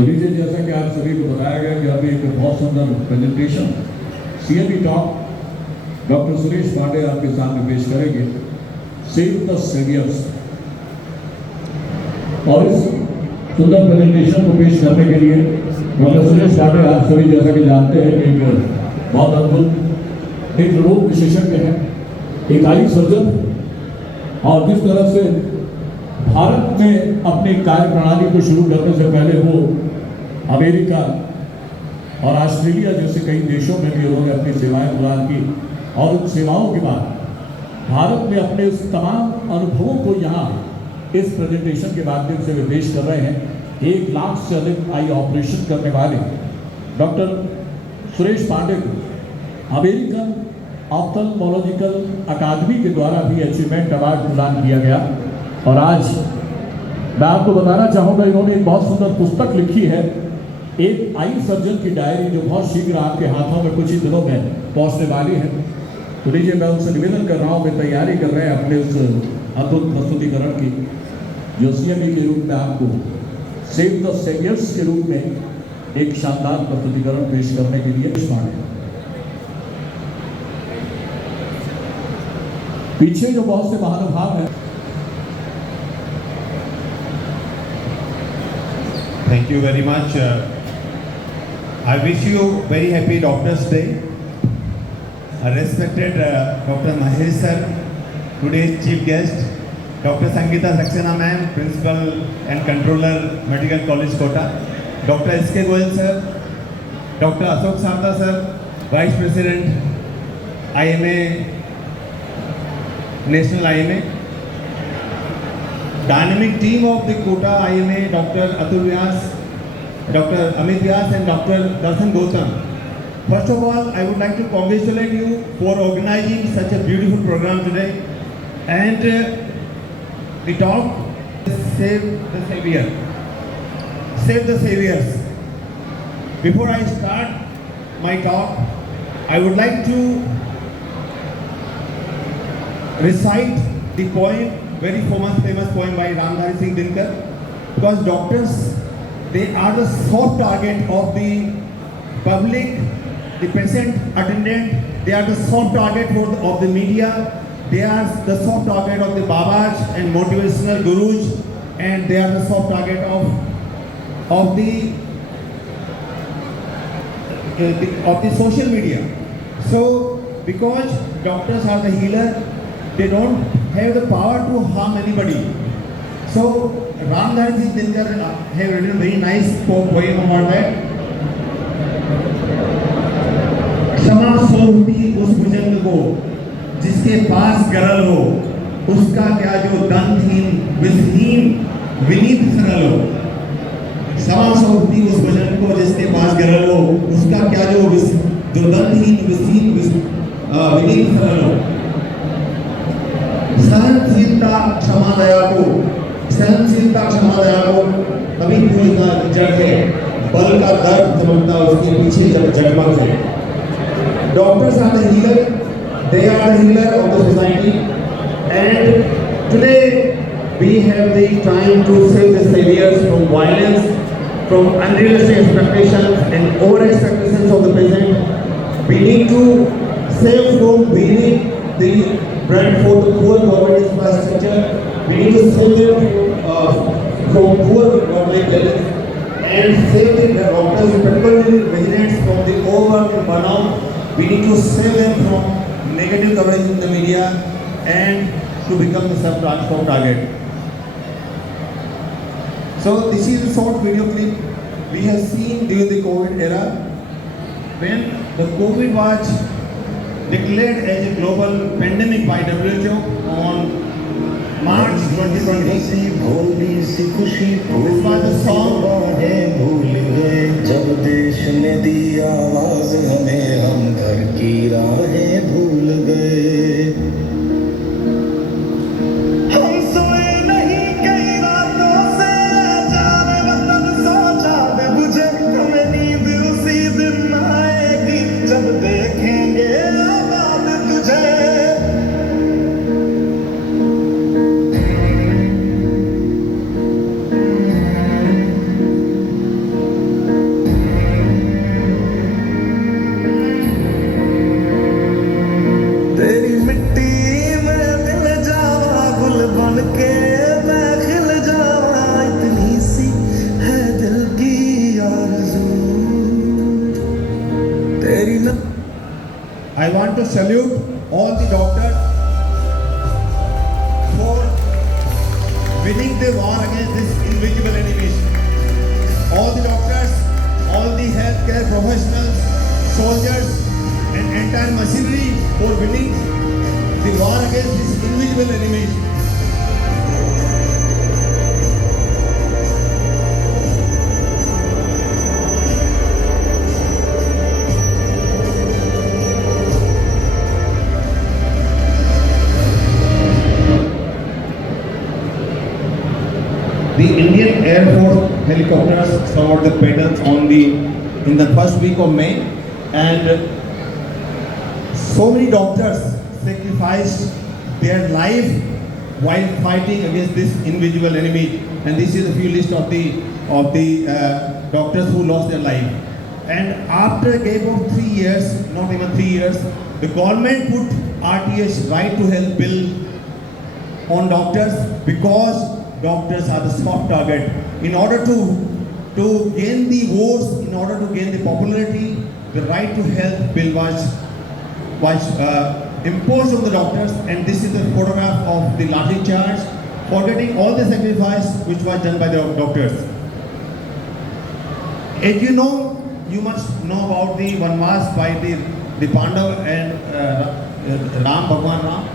तो लीजिए, जैसा कि आप सभी को बताया गया कि अभी एक बहुत सुंदर presentation CME talk doctor Suresh Pandey आपके सामने पेश करेंगे, सेव द सेवियर्स। और इस सुंदर प्रेजेंटेशन को पेश करने के लिए डॉक्टर सुरेश पांडे आप सभी जैसा कि जानते हैं कि एक बहुत अद्भुत एक रोग विशेषज्ञ है, एक आई सर्जन, और जिस तरह से भारत में अपनी कार्य प्रणाली को शुरू करने से पहले वो अमेरिका और ऑस्ट्रेलिया जैसे कई देशों में भी उन्होंने अपनी सेवाएं प्रदान की, और उन सेवाओं के बाद भारत में अपने उस तमाम अनुभवों को यहाँ इस प्रेजेंटेशन के माध्यम से वे पेश कर रहे हैं। 1 लाख से अधिक आई ऑपरेशन करने वाले डॉक्टर सुरेश पांडे को अमेरिकन ऑप्थेल्मोलॉजिकल अकादमी के द्वारा भी अचीवमेंट अवार्ड प्रदान किया गया। और आज मैं आपको बताना चाहूँगा, इन्होंने एक बहुत सुंदर पुस्तक लिखी है, एक आई सर्जन की डायरी, जो बहुत शीघ्र आपके हाथों में कुछ ही दिनों में पहुँचने वाली है। तो लीजिए, मैं उनसे निवेदन कर रहा हूँ, वे तैयारी कर रहे हैं अपने उस अद्भुत प्रस्तुतिकरण की, जो सीएमई के रूप में आपको सेव द सेवियर्स के रूप में एक शानदार प्रस्तुतिकरण पेश करने के लिए पांडे। पीछे जो बहुत से महानुभाव हैं। Thank you very much. I wish you very happy Doctors Day. Respected Dr. Mahesh sir, today's chief guest, Dr. Sangeeta Saxena ma'am, Principal and Controller, Medical College Kota, Dr. S.K. Goyal sir, Dr. Ashok Sarda sir, Vice President, IMA, National IMA, dynamic team of the Kota IMA, Dr. Atul Vyas, Dr. Amit Vyas and Dr. Darshan Gautam. First of all, I would like to congratulate you for organizing such a beautiful program today. And the talk, Save the Savior. Save the Saviors. Before I start my talk, I would like to recite the poem, very famous poem by Ramdhari Singh Dinkar, because doctors, they are the soft target of the public, the patient attendant, they are the soft target of the media, they are the soft target of the babas and motivational gurus, and they are the soft target of the social media. So because doctors are the healer, they don't have the power to harm anybody. So Ramdhari Singh Dinkar have written a very nice poem about that. क्षमा सौंपती उस भुजंग को जिसके पास गरल हो, उसका क्या जो दंतहीन विषहीन विनीत सरल हो। क्षमा सौंपती उस भुजंग को जिसके पास गरल हो, उसका क्या जो दंतहीन विषहीन विनीत सरल हो। सहनशीलता क्षमा दया को, सहनशीलता क्षमा दया को कभी कोई का जड़ है, बल का दर्द चमकता उसके पीछे जगमग है। Doctors are the healer, they are the healer of the society, and today we have the time to save the saviors from violence, from unrealistic expectations and over expectations of the patient. We need to save from weaning the brand for the poor government infrastructure. We need to save them from poor public levels and save the doctors, particularly residents, from the overwork and burnout. We need to save them from negative coverage in the media and to become the sub-transform target. So this is a short video clip we have seen during the COVID era, when the COVID was declared as a global pandemic by WHO on March 2020. This was the song. जब देश ने दी आवाज हमें, हम घर की राहें भूल गए। हम सोए नहीं कई रातों से, जाने वतन सोचा बुझे, हमें नींद उसी दिन आएगी जब देखेंगे आबाद तुझे। to salute all the doctors for winning the war against this invisible enemies. All the doctors, all the healthcare professionals, soldiers, and entire machinery for winning the war against this invisible enemies. The Indian Air Force helicopters served the battles in the first week of May, and so many doctors sacrificed their life while fighting against this invisible enemy. And this is a few list of the doctors who lost their life. And after a gap of 3 years, not even 3 years, the government put RTH, right to health bill, on doctors because doctors are the soft target. In order to gain the votes, in order to gain the popularity, the right to health bill was imposed on the doctors, and this is the photograph of the lathi charge, forgetting all the sacrifice which was done by the doctors. As you know, you must know about the Vanvas by the Pandav and Ram, Bhagwan Ram.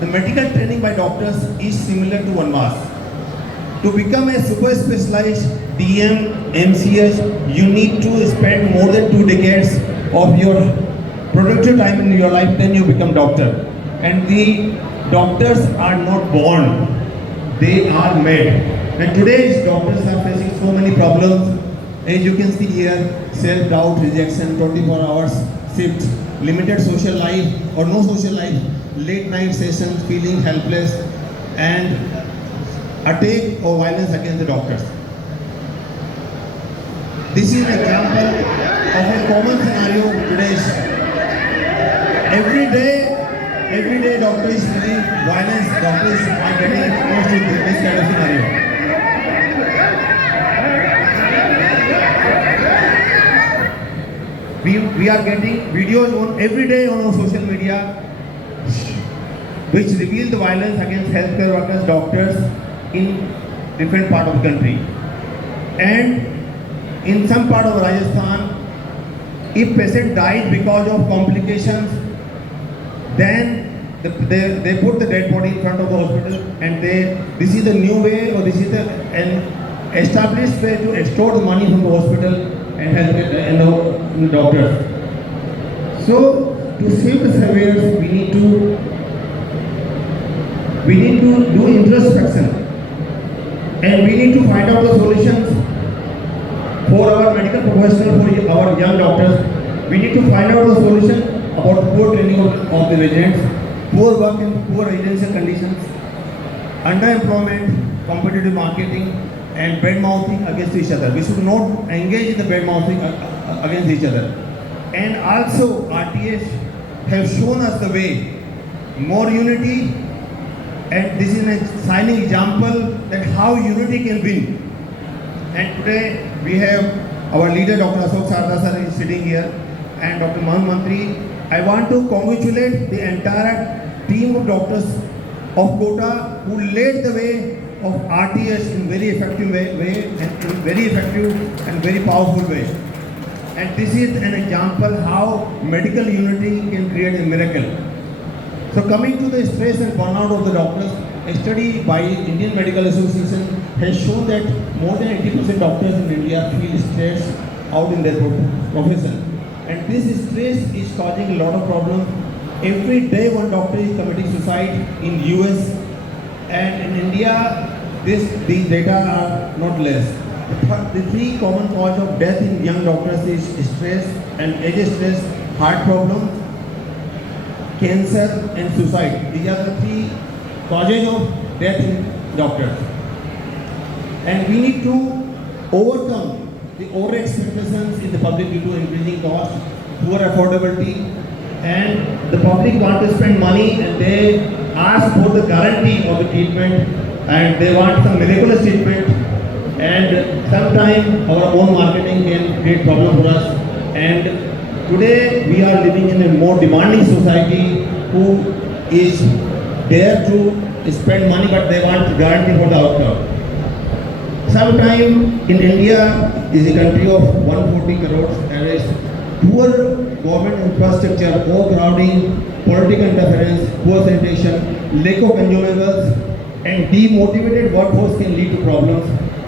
The medical training by doctors is similar to Vanvas. To become a super specialized DM, MCH, you need to spend more than 2 decades of your productive time in your life, then you become doctor. And the doctors are not born, they are made. And today's doctors are facing so many problems. As you can see here, self-doubt, rejection, 24 hours shift, limited social life or no social life, late night sessions, feeling helpless, and attack or violence against the doctors. This is an example of a common scenario today. Every day doctor is feeling violence, doctors are getting exposed to this kind of scenario. We are getting videos on every day on our social media which reveal the violence against healthcare workers, doctors in different part of the country. And in some part of Rajasthan, if patient died because of complications, then they put the dead body in front of the hospital, and this is the new way, or this is an established way to extort the money from the hospital and the doctors. So to save the surveyors, we need to do introspection, and we need to find out the solutions for our medical professionals, for our young doctors. We need to find out the solution about the poor training of the residents, poor work in poor residential conditions, underemployment, competitive marketing, and bad mouthing against each other. We should not engage in the bad mouthing against each other. And also RTH have shown us the way, more unity, and this is a shining example that how unity can win. And today we have our leader Dr. Ashok Sarda sir is sitting here, and Dr. Mahan Mantri. I want to congratulate the entire team of doctors of Kota who led the way of RTH in very effective way and in very effective and very powerful way. And this is an example how medical unity can create a miracle. So coming to the stress and burnout of the doctors, a study by Indian Medical Association has shown that more than 80% doctors in India feel stressed out in their profession. And this stress is causing a lot of problems. Every day one doctor is committing suicide in US, and in India these data are not less. The 3 common causes of death in young doctors is stress and age stress, heart problems, cancer and suicide. These are the 3 causes of death in doctors. And we need to overcome the over expectations in the public due to increasing cost, poor affordability, and the public want to spend money and they ask for the guarantee of the treatment, and they want some miraculous treatment, and sometimes our own marketing can create problem for us, and Today we are living in a more demanding society who is dare to spend money but they want guarantee for the outcome. Sometime in India is a country of 140 crores and is poor government infrastructure, overcrowding, political interference, poor sanitation, lack of consumables and demotivated workforce can lead to problems.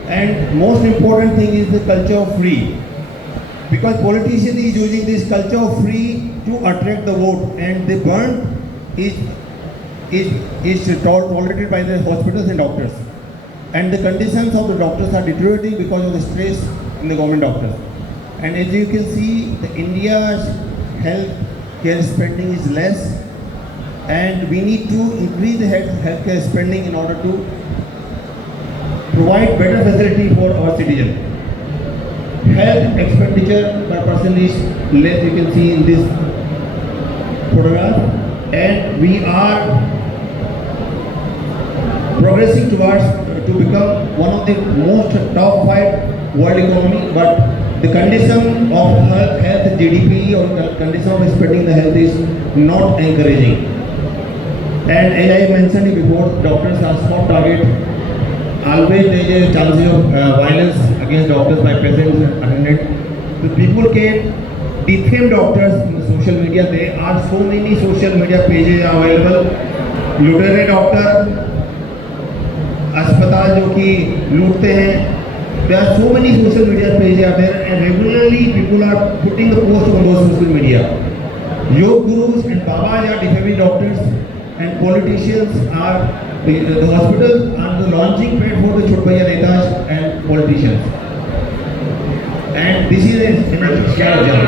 And most important thing is the culture of free. Because politician is using this culture of free to attract the vote and the burn is tolerated by the hospitals and doctors. And the conditions of the doctors are deteriorating because of the stress in the government doctors. And as you can see, the India's health care spending is less and we need to increase the health care spending in order to provide better facility for our citizens. Health expenditure per person is less, you can see in this photograph, and we are progressing towards to become one of the most top 5 world economy, but the condition of health GDP or the condition of spending the health is not encouraging. And as I mentioned it before, doctors are soft target. Always there is a chance of violence against doctors by patients and attendants. The people can defame doctors in the social media. There are so many social media pages available. लुटेरे doctor, अस्पताल जो कि लूटते हैं. There are so many social media pages out there, and regularly people are putting the post on those social media. Yoga gurus and Babas are defaming doctors, and politicians are the hospitals are the launching pad for the Chotbhaiya Netas and politicians. And this is a scare job.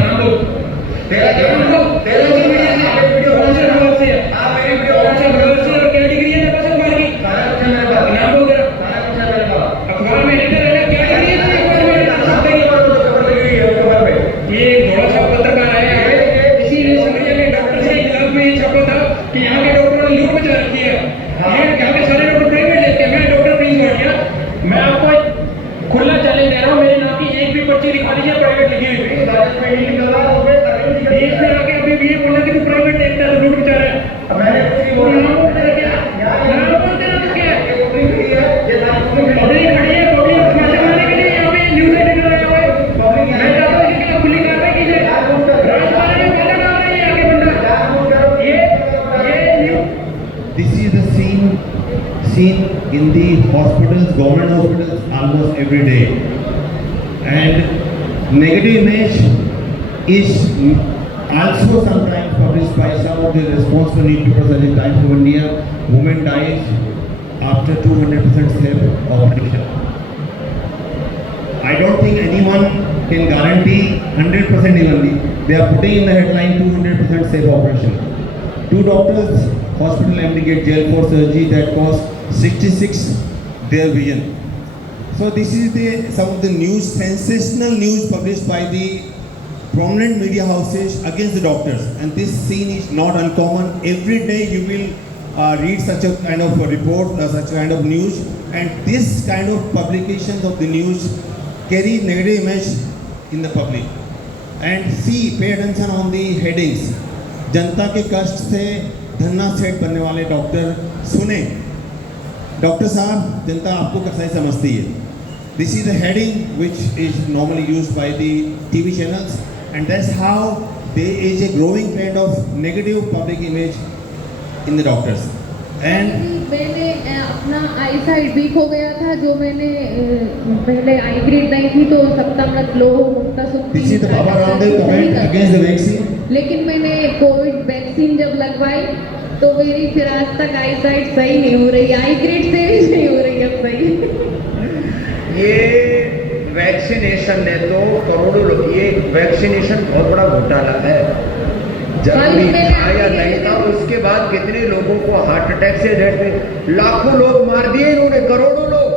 This is the seen in the hospitals, government hospitals, almost every day. And negative image is also sometimes published by some of the responsible newspapers at the Times of India. Women dies after 200% safe operation. I don't think anyone can guarantee 100% evenly. They are putting in the headline 200% safe operation. 2 doctors, hospital MD get jail for surgery that cost 66 their vision. So this is some of the news, sensational news published by the prominent media houses against the doctors, and this scene is not uncommon. Every day you will read such a kind of a report, such kind of news, and this kind of publications of the news carry negative image in the public. And see, pay attention on the headings. जनता के कष्ट से धन्ना सेठ बनने वाले doctor सुने. Doctor साहब, जनता आपको कैसा समझती है. This is the heading which is normally used by the TV channels, and that's how there is a growing trend of negative public image in the doctors. And मैंने अपना आई साइड वीक हो गया था, जो मैंने पहले आई ग्रेड नहीं थी तो सप्ताह लो मुक्ता सुनती this is the Baba Ramdev comment against the vaccine. लेकिन मैंने कोविड वैक्सीन जब लगवाई तो मेरी फिर आज तक आई साइड सही नहीं हो रही, आई ग्रेड से भी नहीं हो रही अब सही. ये वैक्सीनेशन ने तो करोड़ों लोग, ये वैक्सीनेशन बहुत बड़ा घोटाला है. जरूरी था या नहीं था, उसके बाद कितने लोगों को हार्ट अटैक से डेथ, लाखों लोग मार दिए इन्होंने, करोड़ों लोग.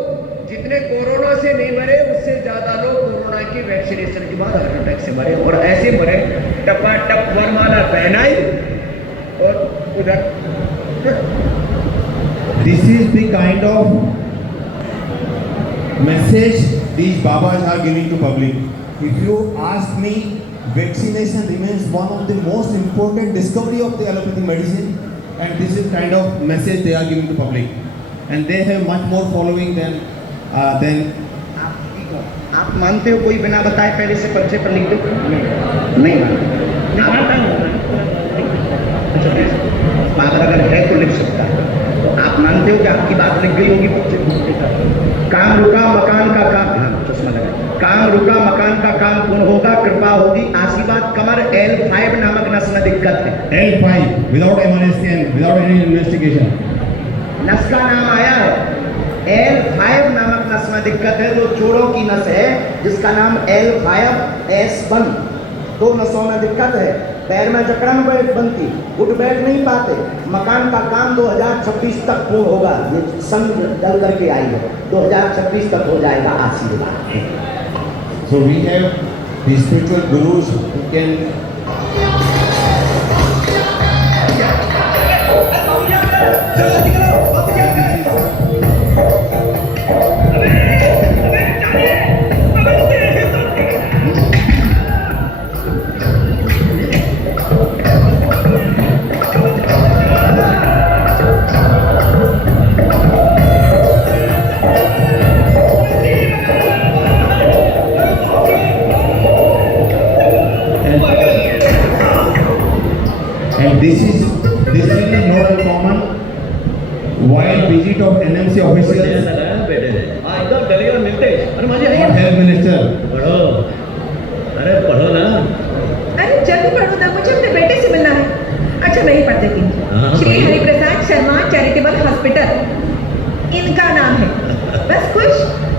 जितने कोरोना से नहीं मरे उससे ज्यादा लोग कोरोना की वैक्सीनेशन के बाद हार्ट अटैक से मरे, और ऐसे मरे टपाटप वरमाला पहनाई और उधर. This is the kind of message these Babas are giving to public. If you ask me, vaccination remains one of the most important discovery of the allopathic medicine, and this is kind of message they are giving to public, and they have much more following than आप मानते हो कोई बिना बताए पहले से पर्चे पर लिख दे? नहीं मानता हूँ। पावर अगर है तो लिख सकता है। आप मानते हो कि आपकी बात लिख गई होगी पर्चे पर? काम रुका मकान का काम, हाँ चश्मा लगा, काम रुका मकान का काम पूर्ण होगा, कृपा होगी, आशीर्वाद कमर L5 नामक नस में दिक्कत है। L5 without MRI scan, without any investigation. नस का नाम आया है, L5 नामक नस में दिक्कत है, जो जोड़ों की नस है जिसका नाम L5S1, दो नसों में दिक्कत है, पैर में जकड़न बनती, उठ बैठ नहीं पाते, मकान का काम 2026 तक पूर्ण होगा, ये संग जल करके आई है, 2026 तक हो जाएगा, आशीर्वाद है। So we have the spiritual gurus who can and this is not uncommon while visit of NMC officials एकदम गली और मिलते अरे मजे or health minister. पढ़ो अरे पढ़ो ना अरे जल्दी पढ़ो ना, मुझे अपने बेटे से मिलना है। अच्छा मैं ही पढ़ देती हाँ, हूँ। श्री भाई। हरिप्रसाद शर्मा चैरिटेबल हॉस्पिटल, इनका नाम है। बस खुश,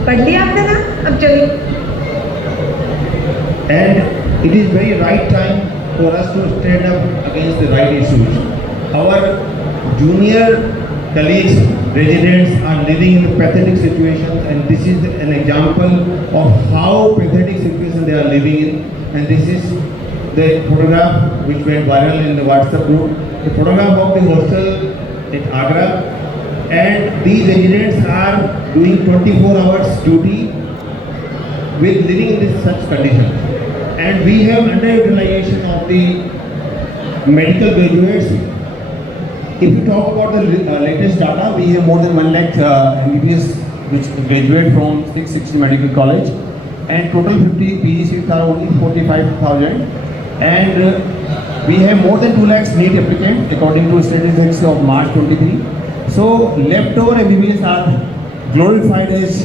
पढ़ लिया आपने नाम, अब चलिए। And it is very right time for us to stand up against the right issues. Our junior colleagues, residents are living in pathetic situations, and this is an example of how pathetic situation they are living in. And this is the photograph which went viral in the WhatsApp group, the photograph of the hostel in Agra, and these residents are doing 24 hours duty with living in this such conditions. And we have underutilization of the medical graduates. If you talk about the latest data, we have more than 1 lakh MBBS which graduate from 660 Medical College, and total 50 PG seats are only 45,000, and we have more than 2 lakhs NEET applicants according to statistics of March 23. So leftover MBBS are glorified as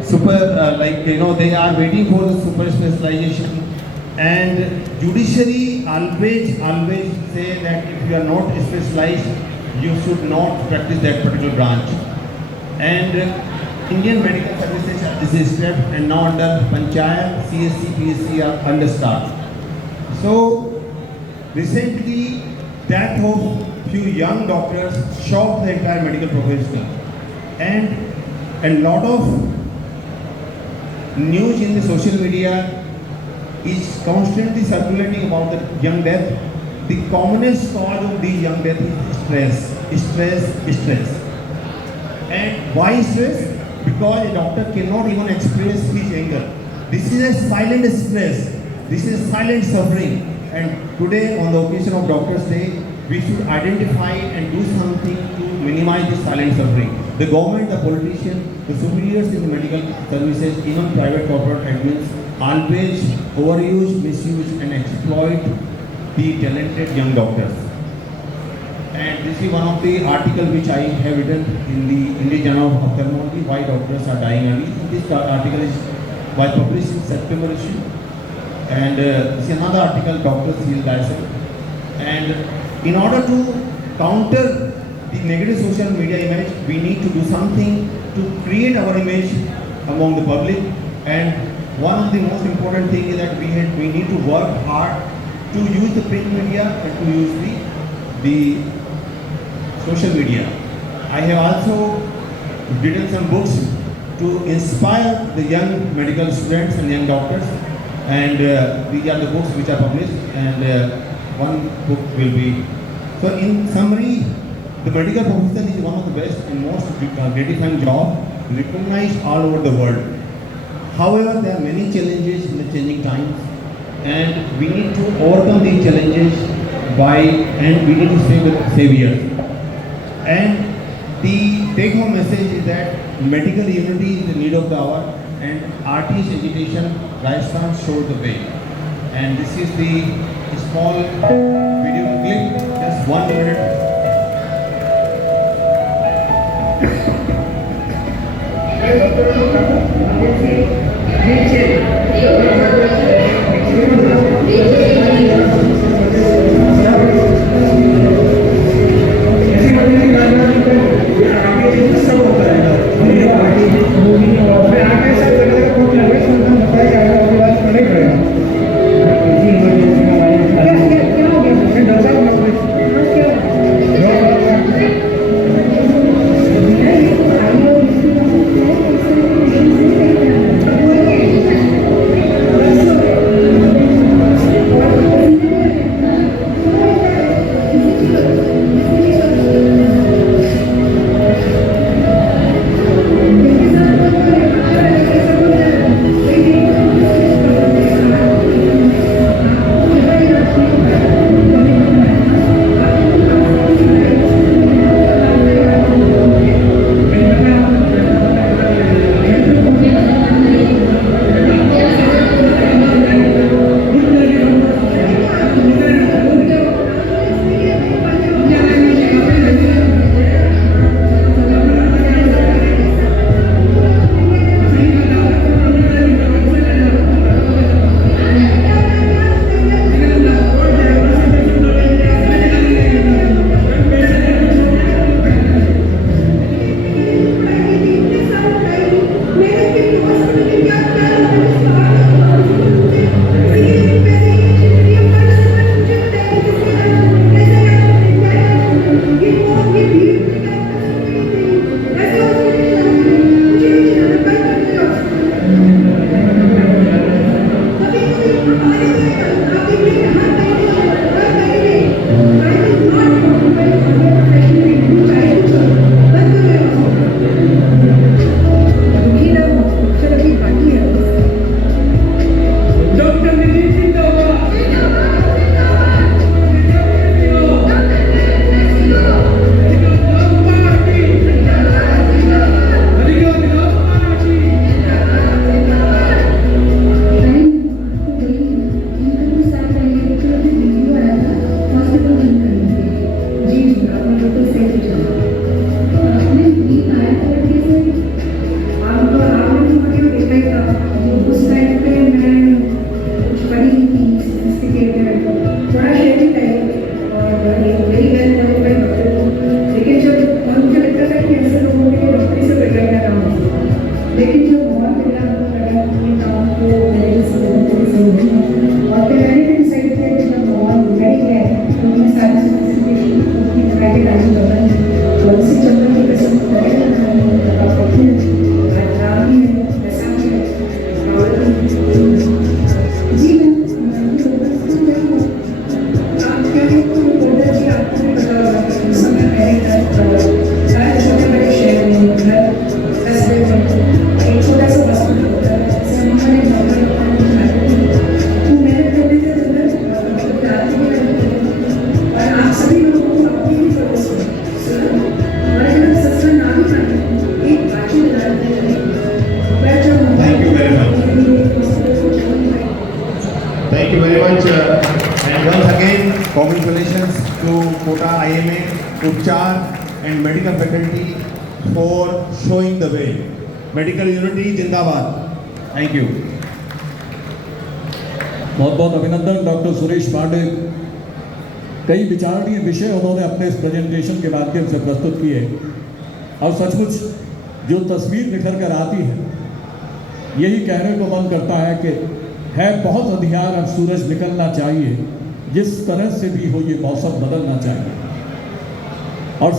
super, they are waiting for the super specialization. And judiciary always say that if you are not specialized, you should not practice that particular branch. And Indian medical services is stripped, and now under Panchayat, CSC, PSC are understaffed. So recently, death of few young doctors shocked the entire medical profession, and a lot of news in the social media is constantly circulating about the young death. The commonest cause of these young death is stress. And why stress? Because a doctor cannot even express his anger. This is a silent stress. This is silent suffering. And today, on the occasion of Doctors' Day, we should identify and do something to minimize this silent suffering. The government, the politicians, the superiors in the medical services, even private corporate admins, always overuse, misuse and exploit the talented young doctors. And this is one of the articles which I have written in the Indian Journal of Ophthalmology, why doctors are dying early. This article was published in September issue. And this is another article, Doctors Heal Thyself. And in order to counter the negative social media image, we need to do something to create our image among the public. And one of the most important thing is that we need to work hard to use the print media and to use the social media. I have also written some books to inspire the young medical students and young doctors, and these are the books which are published, and one book will be. So in summary, the medical profession is one of the best and most gratifying job recognized all over the world. However, there are many challenges in the changing times, and we need to overcome these challenges and we need to stay with saviors. And the take-home message is that medical unity is the need of the hour, and RTS education Rajasthan showed the way. And this is the small video clip, just 1 minute. Thank you very much. And once again, congratulations to Kota IMA, Upchar and medical faculty for showing the way. Medical unity जिंदाबाद. Thank you. बहुत बहुत अभिनंदन doctor Suresh Pandey. कई विचारणीय विषय उन्होंने अपने इस प्रेजेंटेशन के माध्यम से प्रस्तुत किए और सचमुच जो तस्वीर निखर कर आती है, यही कहने को मन करता है कि है बहुत अंधियार, अब सूरज निकलना चाहिए, जिस तरह से भी हो ये मौसम बदलना चाहिए। और